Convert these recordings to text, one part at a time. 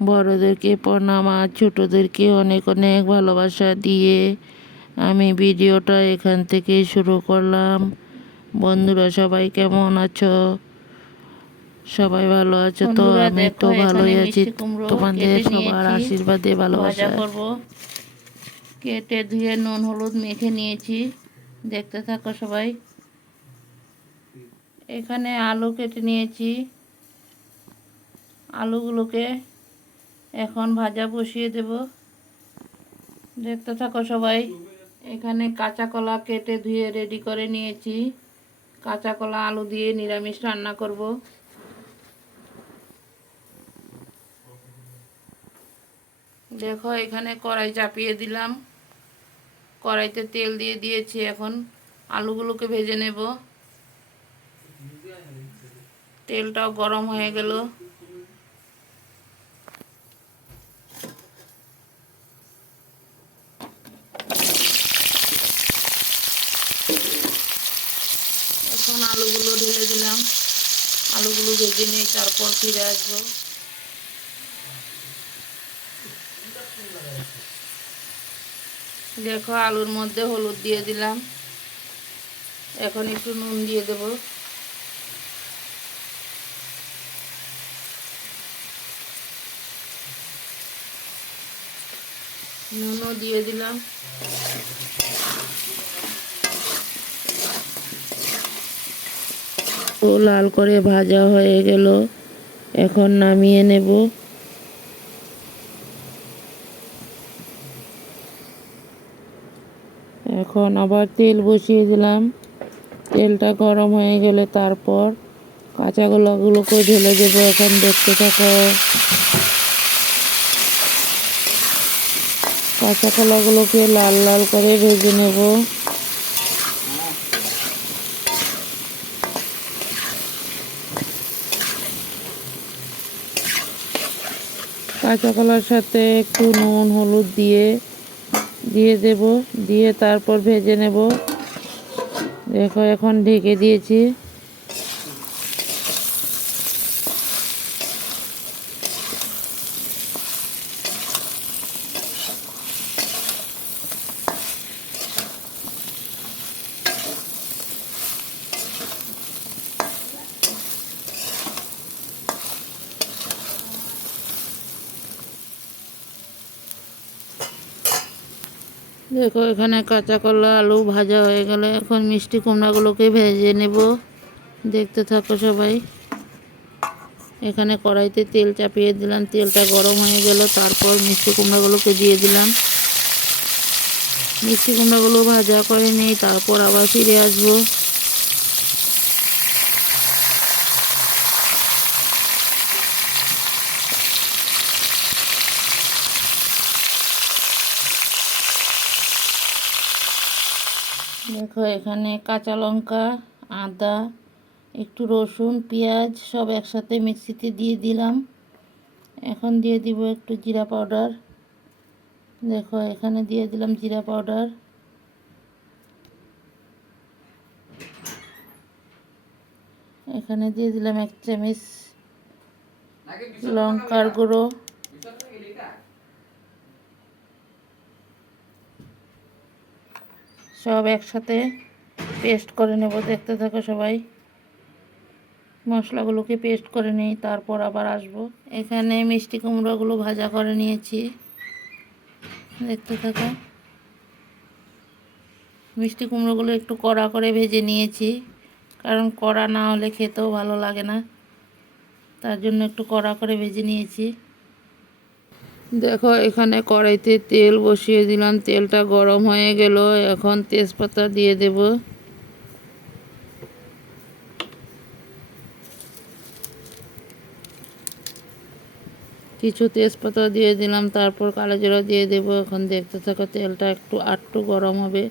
বড়োদেরকে প্রণাম আর ছোটোদেরকে অনেক অনেক ভালোবাসা দিয়ে আমি ভিডিওটা এখান থেকে শুরু করলাম। বন্ধুরা সবাই কেমন আছো? সবাই ভালো আছো তো? আমি তো ভালোই আছি। তোমাদের সবার আশীর্বাদে ভালোবাসা। করব। কেটে ধুয়ে নুন হলুদ মেখে নিয়েছি। দেখতে থাকো সবাই। এখানে আলু কেটে নিয়েছি। আলুগুলোকে এখন ভাজা বসিয়ে দেব। দেখতে থাকো সবাই, এখানে কাঁচা কলা কেটে ধুয়ে রেডি করে নিয়েছি। কাঁচা কলা, আলু দিয়ে নিরামিষ রান্না করব। দেখো, এখানে কড়াই চাপিয়ে দিলাম। কড়াইতে তেল দিয়ে দিয়েছি এখন। আলুগুলোকে ভেজে নেব। তেলটাও গরম হয়ে গেল এখন আলুগুলো ঢেলে দিলাম আলুগুলো ভেজে নিয়ে তারপর ফিরে আসব। দেখো আলুর মধ্যে হলুদ দিয়ে দিলাম। এখন একটু নুন দিয়ে দেব। নুনও দিয়ে দিলাম। লাল করে ভাজা হয়ে গেল। এখন নামিয়ে নেব। এখন আবার তেল বসিয়ে দিলাম। তেলটা গরম হয়ে গেলে তারপর কাঁচা গোলাগুলোকে ঢেলে দেবো এখন দেখতে থাকো। কাঁচা কলাগুলোকে লাল লাল করে ভেজে নেব। কাঁচা কলার সাথে একটু নুন, হলুদ দিয়ে দিয়ে দেব। দিয়ে তারপর ভেজে নেব। দেখো, এখন ঢেকে দিয়েছি। দেখো, এখানে কাঁচা কলা, আলু ভাজা হয়ে গেলে এখন মিষ্টি কুমড়াগুলোকে ভেজে নেব। দেখতে থাকো সবাই। এখানে কড়াইতে তেল চাপিয়ে দিলাম। তেলটা গরম হয়ে গেল, তারপর মিষ্টি কুমড়াগুলোকে দিয়ে দিলাম। মিষ্টি কুমড়াগুলো ভাজা করে নেই, তারপর আবার ফিরে আসব। দেখো এখানে কাঁচা লঙ্কা আদা একটু রসুন পেঁয়াজ সব একসাথে মিক্সিতে দিয়ে দিলাম। এখন দিয়ে দিব একটু জিরা পাউডার। দেখো এখানে দিয়ে দিলাম জিরা পাউডার। এখানে দিয়ে দিলাম এক চামচ লঙ্কার গুঁড়ো। সব একসাথে পেস্ট করে নেব। দেখতে থাকো সবাই। মশলাগুলোকে পেস্ট করে নিই, তারপর আবার আসব। এখানে মিষ্টি কুমড়োগুলো ভাজা করে নিয়েছি। দেখতে থাকো। মিষ্টি কুমড়োগুলো একটু কড়া করে ভেজে নিয়েছি, কারণ কড়া না হলে খেতেও ভালো লাগে না। তার জন্য একটু কড়া করে ভেজে নিয়েছি। দেখো, এখানে কড়াইতে তেল বসিয়ে দিলাম। তেলটা গরম হয়ে গেল। এখন তেজপাতা দিয়ে দেব। কিছু তেজপাতা দিয়ে দিলাম, তারপর কালো জিরা দিয়ে দেব। এখন দেখতে থাকো, তেলটা একটু আটটু গরম হবে।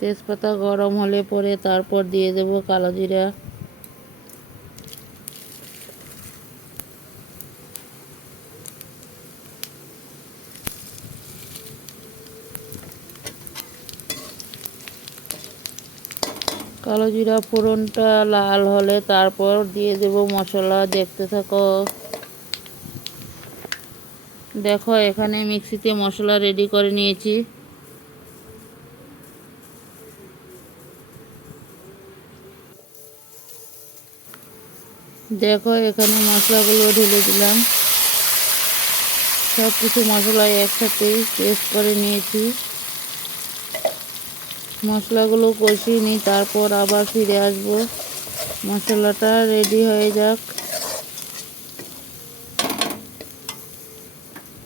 তেজপাতা গরম হলে পরে তারপর দিয়ে দেব কালো জিরা। কালো জিরা ফোড়নটা লাল হলে তারপর দিয়ে দেব মশলা, দেখতে থাকো। দেখো, এখানে মিক্সিতে মশলা রেডি করে নিয়েছি। দেখো, এখানে মশলাগুলো ঢেলে দিলাম। সব কিছু মশলা একসাথে পেস্ট করে নিয়েছি। মশলাগুলো কষিয়ে নিই, তারপর আবার ফিরে আসব। মশলাটা রেডি হয়ে যাক।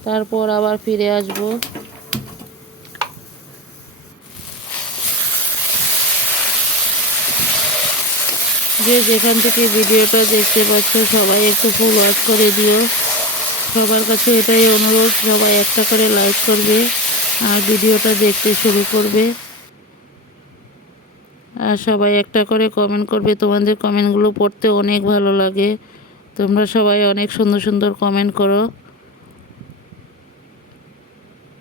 তারপর আবার ফিরে আসব। যে যেখান থেকে ভিডিওটা দেখতে পাচ্ছ, সবাই একটু ফুল ওয়াচ করে দিও। সবার কাছে এটাই অনুরোধ, সবাই একটা করে লাইক করবে আর ভিডিওটা দেখতে শুরু করবে। আর সবাই একটা করে কমেন্ট করবে, তোমাদের কমেন্টগুলো পড়তে অনেক ভালো লাগে। তোমরা সবাই অনেক সুন্দর সুন্দর কমেন্ট করো।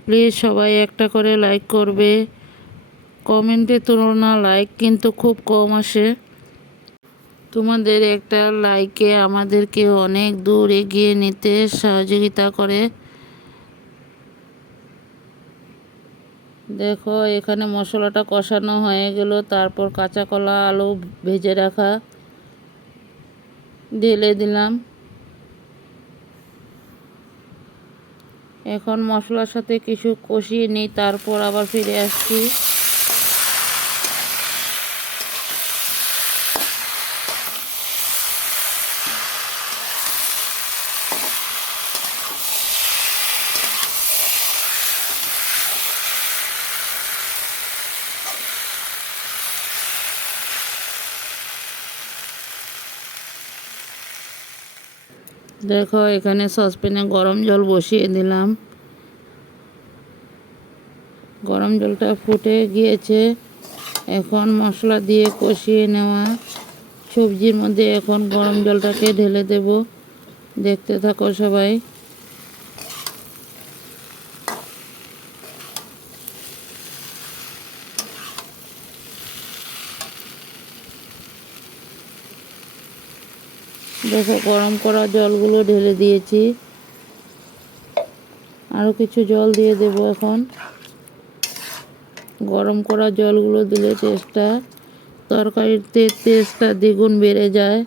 প্লিজ সবাই একটা করে লাইক করবে। কমেন্টের তুলনা লাইক কিন্তু খুব কম আসে। তোমাদের একটা লাইকে আমাদেরকে অনেক দূর এগিয়ে নিতে সহযোগিতা করে। দেখো, এখানে মশলাটা কষানো হয়ে গেল, তারপর কাঁচা কলা, আলু ভেজে রাখা। ঢেলে দিলাম। এখন মশলার সাথে কিছু কষিয়ে নিই, তারপর আবার ফিরে আসছি। দেখো, এখানে সসপ্যানে গরম জল বসিয়ে দিলাম। গরম জলটা ফুটে গিয়েছে। এখন মশলা দিয়ে কষিয়ে নেওয়া। সবজির মধ্যে এখন গরম জলটাকে ঢেলে দেব। দেখতে থাকো সবাই। দেখো, গরম করা জলগুলো ঢেলে দিয়েছি। আরও কিছু জল দিয়ে দেব এখন। গরম করা জলগুলো দিলে টেস্টটা তরকারিতে টেস্টটা দ্বিগুণ বেড়ে যায়।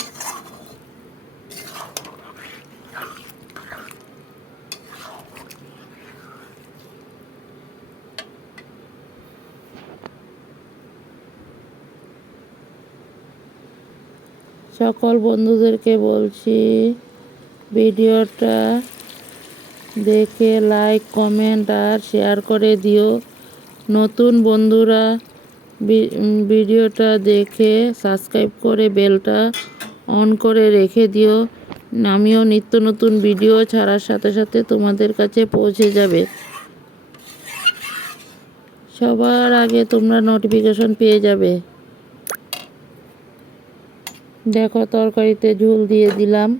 সকল বন্ধুদেরকে বলছি, ভিডিওটা দেখে লাইক কমেন্ট আর শেয়ার করে দিও। নতুন বন্ধুরা ভিডিওটা দেখে সাবস্ক্রাইব করে বেলটা অন করে রেখে দিও। আমিও নিত্য নতুন ভিডিও ছাড়ার সাথে সাথে তোমাদের কাছে পৌঁছে যাবে। সবার আগে তোমরা নোটিফিকেশন পেয়ে যাবে। দেখো, তরকারিতে ঝোল দিয়ে দিলাম।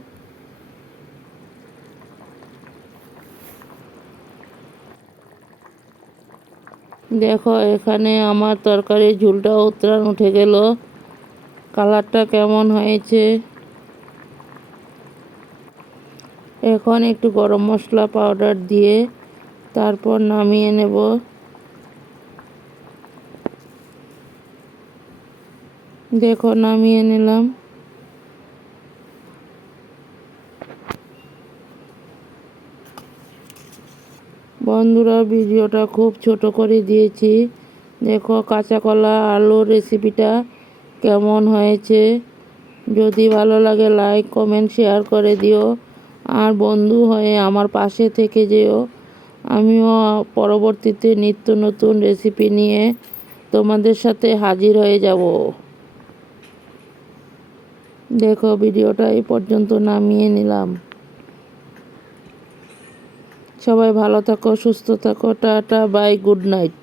দেখো, এখানে আমার তরকারির ঝোলটা উতরান উঠে গেল। কালারটা কেমন হয়েছে? এখন একটু গরম মশলা পাউডার দিয়ে তারপর নামিয়ে নেব। দেখো, নামিয়ে নিলাম। বন্ধুরা, ভিডিওটা খুব ছোট করে দিয়েছি। দেখো, কাঁচা কলা আলুর রেসিপিটা কেমন হয়েছে। যদি ভালো লাগে লাইক কমেন্ট শেয়ার করে দিও। আর বন্ধু হয়ে আমার পাশে থেকে যেও। আমিও পরবর্তীতে নিত্য নতুন রেসিপি নিয়ে তোমাদের সাথে হাজির হয়ে যাব। দেখো, ভিডিওটা এই পর্যন্ত নামিয়ে নিলাম। সবাই ভালো থাকো সুস্থ থাকো টাটা বাই গুড নাইট